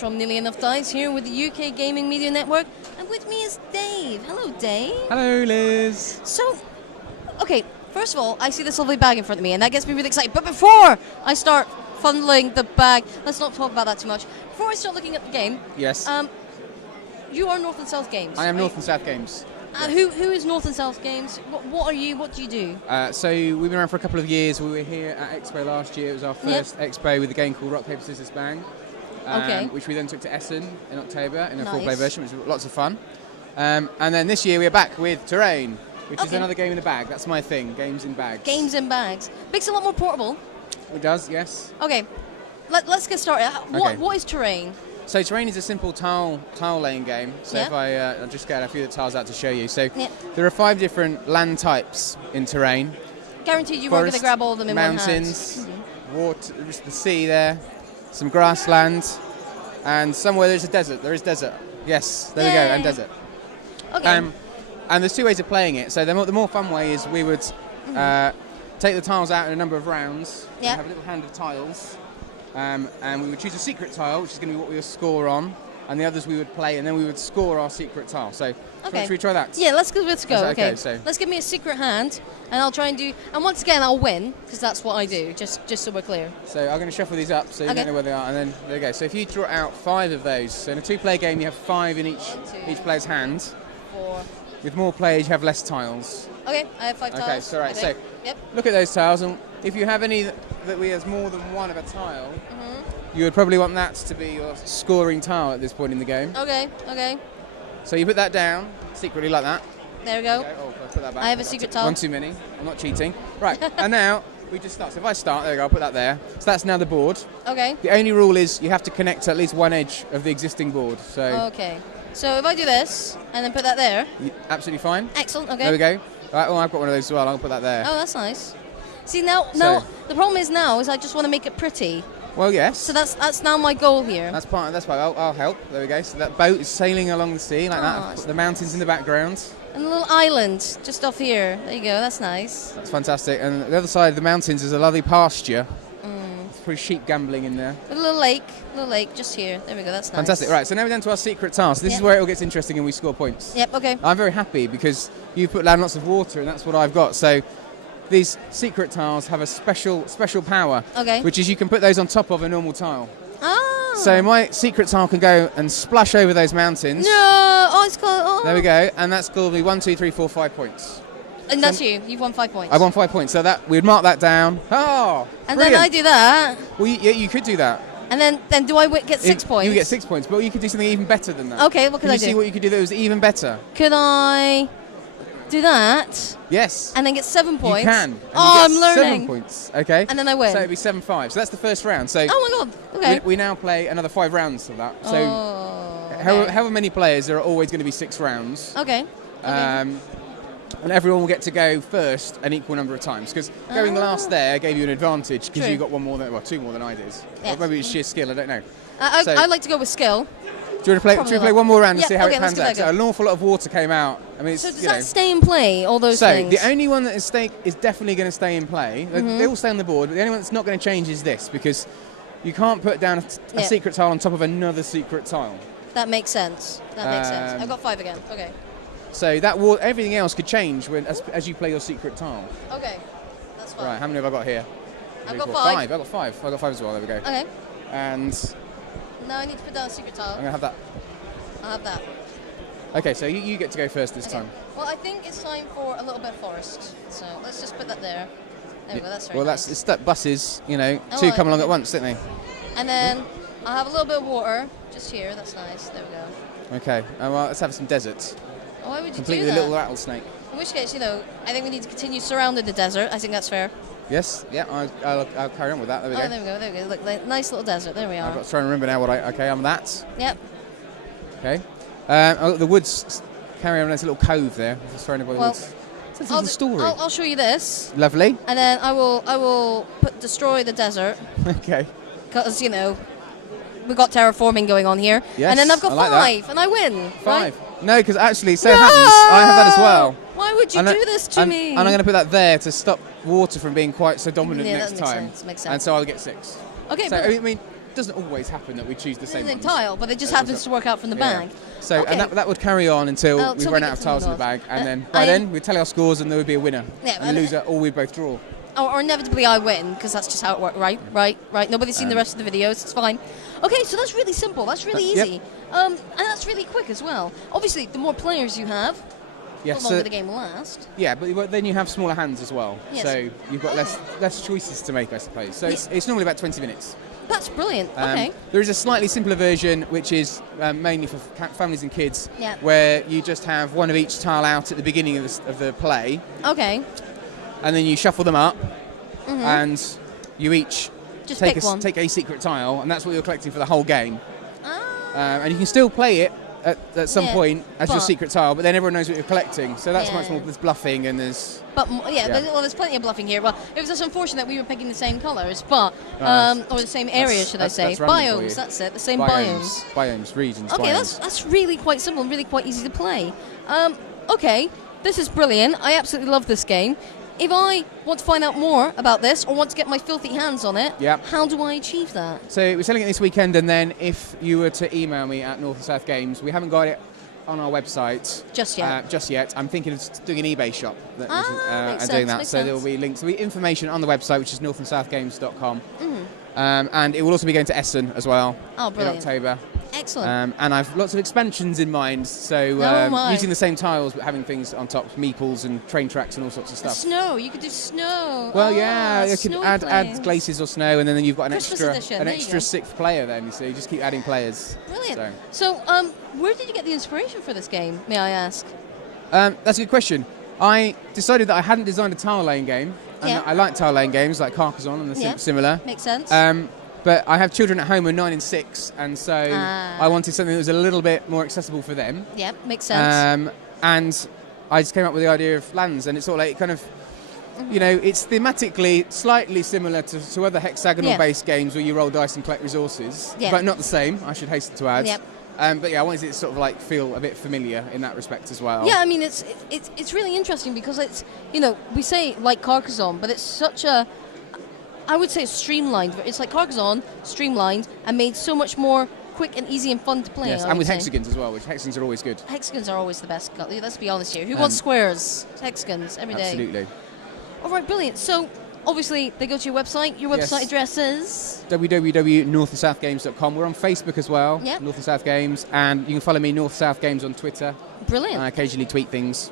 from Nearly Enough Dice here with the UK Gaming Media Network, and with me is Dave. Hello, Dave. Hello, Liz. So, okay, first of all, I see this lovely bag in front of me, and that gets me really excited. But before I start funneling the bag, let's not talk about that too much. Before I start looking at the game, Yes. You are North and South Games. I am right? North and South Games. Who is North and South Games? What are you? What do you do? So we've been around for a couple of years. We were here at Expo last year. It was our first Expo with a game called Rock, Paper, Scissors, Bang. Okay. Which we then took to Essen in October in a full-play Nice. version, which was lots of fun. And then this year we're back with Terrain, which is Okay. another game in a bag. That's my thing, games in bags. Games in bags. Makes it a lot more portable. It does, yes. Okay, let's get started. Okay. What is Terrain? So Terrain is a simple tile laying game. So Yeah. if I'll just get a few of the tiles out to show you. So Yeah. there are 5 different land types in Terrain. Guaranteed you weren't going to Forest, grab all of them in mountains, one hand. water, the sea there, some grassland, and somewhere there's a desert. There is desert. Yes, there we go, and Yay. desert. Okay. And there's 2 ways of playing it. So the more fun way is we would take the tiles out in a number of rounds. Yeah. We have a little hand of tiles, and we would choose a secret tile, which is going to be what we would score on, and the others we would play, and then we would score our secret tile. So Okay. should we try that? Yeah, let's go. Okay, so- let's give me a secret hand, and I'll try and do. And once again, I'll win because that's what I do. Just so we're clear. So I'm going to shuffle these up so you Okay. don't know where they are, and then there you go. So if you draw out 5 of those, so in a 2-player game you have 5 in each player's hand. 4. With more players you have less tiles. Okay, I have 5 tiles. Okay, so right, I think. so Yep. look at those tiles, and if you have any that we has more than one of a tile, Mm-hmm. you would probably want that to be your scoring tile at this point in the game. Okay. Okay. So you put that down secretly like that. There we go. Okay, oh, I'll put that back. I have a secret tile. One too many. I'm not cheating. Right, and now we just start. So if I start, there we go. I'll put that there. So that's now the board. Okay. The only rule is you have to connect to at least one edge of the existing board. So Okay. So if I do this and then put that there, absolutely fine. excellent. Okay. There we go. Right, well, I've got one of those as well. I'll put that there. Oh, that's nice. See now So- the problem is I just want to make it pretty. Well, yes. So that's now my goal here. That's why I'll help. There we go. So that boat is sailing along the sea like Oh, that. it's- The mountains in the background. And a little island just off here. There you go. That's nice. That's fantastic. And the other side of the mountains is a lovely pasture. There's probably sheep gambling in there. With a little lake just here. There we go. That's nice. Fantastic. Right, so now we're down to our secret tile. So this is Yep. where it all gets interesting and we score points. Yep. Okay. I'm very happy because you put down lots of water and that's what I've got. So these secret tiles have a special power, Okay. which is you can put those on top of a normal tile. Ah. So my secret tile can go and splash over those mountains. No. Oh, it's called. Oh. There we go, and that's called me 1, 2, 3, 4, 5 points. And that's you. You've won 5 points. I won 5 points, so that we'd mark that down. Oh, And brilliant. then I do that. Well, you could do that. And then do I get 6 points? You get 6 points, but you could do something even better than that. Okay. What could Can I you do? see what you could do that was even better? Could I do that Yes. and then get 7 points? You can. And Oh, you I'm get learning. 7 points. Okay. And then I win. So it'd be 7-5. So that's the first round. So Oh my god. Okay. we now play another 5 rounds of that. So Oh. Okay. however many players, there are always going to be 6 rounds. Okay. And everyone will get to go first an equal number of times because going last there gave you an advantage because True. you got 2 more than I did. Yes. Or maybe it's sheer skill, I don't know. I So- like to go with skill. Do you want to play? Probably Should we play not. one more round and Yeah, see how okay, it let's pans give out? that a So go. an awful lot of water came out. I mean, it's, So does you know. that stay in play? All those So things. the only one that is definitely going to stay in play. They all stay on the board, but the only one that's not going to change is this because you can't put down a Yeah. secret tile on top of another secret tile. That makes sense. That makes sense. I've got 5 again. Okay. So that everything else could change as you play your secret tile. Okay. That's fine. Right, how many have I got here? I've 3, got 4, 5. I've got 5. I've got 5 as well. There we go. Okay. And Now I need to put down a secret I'm tile. going to have that. I'll have that. Okay, so you get to go first this Okay. time. Well, I think it's time for a little bit of forest. So let's just put that there. There we go. That's very Well, nice. it's that buses, Oh, 2 come right, along okay. at once, don't they? And then I'll have a little bit of water just here. That's nice. There we go. Okay, well, let's have some deserts. Oh, why would you Completely do that? little rattlesnake. In which case, I think we need to continue surrounding the desert. I think that's fair. Yes, yeah, I'll carry on with that. There we Oh, go. there we go. There we go. Look, like, nice little desert. There we I've are. got to try and remember now okay, I'm that. Yep. Okay. The woods carry on a nice little cove there. Just throwing by the Well, woods. It's a little story. I'll show you this, Lovely. and then I will destroy the desert Okay. because we've got terraforming going on here. Yes, And then I've got I like 5, and I win. 5. Right? No, because actually, so it happens, I have that as well. Why would you And I- do this to and, me? And I'm going to put that there to stop water from being quite so dominant Yeah, next that makes time. sense, makes And sense. so I'll get 6. Okay, So, but I mean, doesn't always happen that we choose the same ones. tile, but it just happens to work out from the Yeah. bag. So Okay. and that would carry on until we Until run we out get of to tiles the in the bag, and then I- by then we'd tell our scores and there would be a winner Yeah, and a loser, or we'd both draw. Or inevitably I win, because that's just how it works, right? Right. Nobody's seen the rest of the videos, it's fine. Okay, so that's really simple, that's really Yep. easy. And that's really quick as well. Obviously, the more players you have, Yes, the longer the game will last. yeah, but then you have smaller hands as well, Yes. so you've got less choices to make, I suppose. So it's normally about 20 minutes. That's brilliant, okay. There is a slightly simpler version, which is mainly for families and kids, Yeah. where you just have one of each tile out at the beginning of the play, Okay, and then you shuffle them up, and you each just take pick one. take a secret tile, and that's what you're collecting for the whole game. Ah, And you can still play it at some Yeah, point as your but- secret tile, but then everyone knows what you're collecting, so that's Yeah. much more, there's bluffing and there's... yeah. Yeah. There's plenty of bluffing here. Well, it was just unfortunate we were picking the same colours, but Nice. or the same area, should I that's- say? that's random for you. Biomes. That's it. The same biomes. Biomes, regions, Okay, biomes. that's really quite simple and really quite easy to play. Okay, this is brilliant. I absolutely love this game. If I want to find out more about this or want to get my filthy hands on it, Yep. how do I achieve that? So we're selling it this weekend, and then if you were to email me at North and South Games, we haven't got it on our website Just yet. I'm thinking of doing an eBay shop Makes and sense, doing that. makes So there will sense. be links. There'll be information on the website, which is northandsouthgames.com. And it will also be going to Essen as well Oh, in brilliant. October. Excellent. And I've lots of expansions in mind. So my. using the same tiles but having things on top, meeples and train tracks and all sorts of stuff. Snow. You could do snow. Well, Oh, yeah, you could snow add planes. glaciers or snow, and then you've got an Christmas extra edition, there you go. sixth player. Then so you just keep adding players. Brilliant. So, where did you get the inspiration for this game, may I ask? That's a good question. I decided that I hadn't designed a tile laying game, and Yeah. I like tile laying games like Carcassonne and Yeah. similar. Makes sense. But I have children at home who are 9 and 6, and so Ah. I wanted something that was a little bit more accessible for them. Yeah, makes sense. And I just came up with the idea of lands, and it's sort of like kind of, it's thematically slightly similar to other hexagonal-based games where you roll dice and collect resources, Yeah. but not the same, I should hasten to add. Yep. But yeah, I wanted it to sort of like feel a bit familiar in that respect as well. Yeah, I mean it's really interesting because it's we say like Carcassonne, but it's such a I would say streamlined. It's like Carcassonne, streamlined and made so much more quick and easy and fun to play. Yes, I and would with say. hexagons as well, which hexagons are always good. Hexagons are always the best. Let's be honest here. Who wants squares? Hexagons every day. Absolutely. All right, brilliant. So obviously they go to your website. Your website Yes. address is www.northandsouthgames.com. We're on Facebook as well, Yep. North and South Games, and you can follow me, North South Games, on Twitter. brilliant. I occasionally tweet things.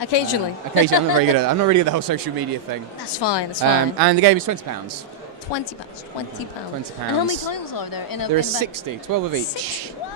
Occasionally. Occasionally, I'm not very good at that. I'm not really at the whole social media thing. That's fine. That's fine. And the game is £20. £20. £20. £20. And how many tiles are there in a? There are in a bag? 60, 12 of each. Six. What?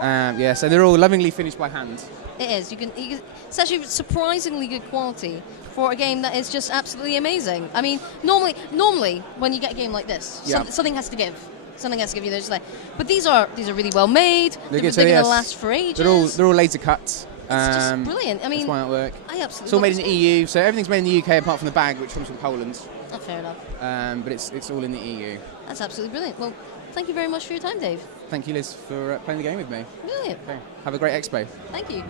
Yeah, so they're all lovingly finished by hand. It is. You can. It's actually surprisingly good quality for a game that is just absolutely amazing. I mean, normally when you get a game like this, Yeah. something has to give. Something has to give you. There's like, but these are really well made. They're good, going to yes. last for ages. They're all laser cut. It's just brilliant. I mean, that's my artwork. I absolutely. It's all love made in this the game. EU, so everything's made in the UK apart from the bag, which comes from Poland. Oh, fair enough. But it's all in the EU. That's absolutely brilliant. Well, thank you very much for your time, Dave. Thank you, Liz, for playing the game with me. Brilliant. Okay. Have a great expo. Thank you.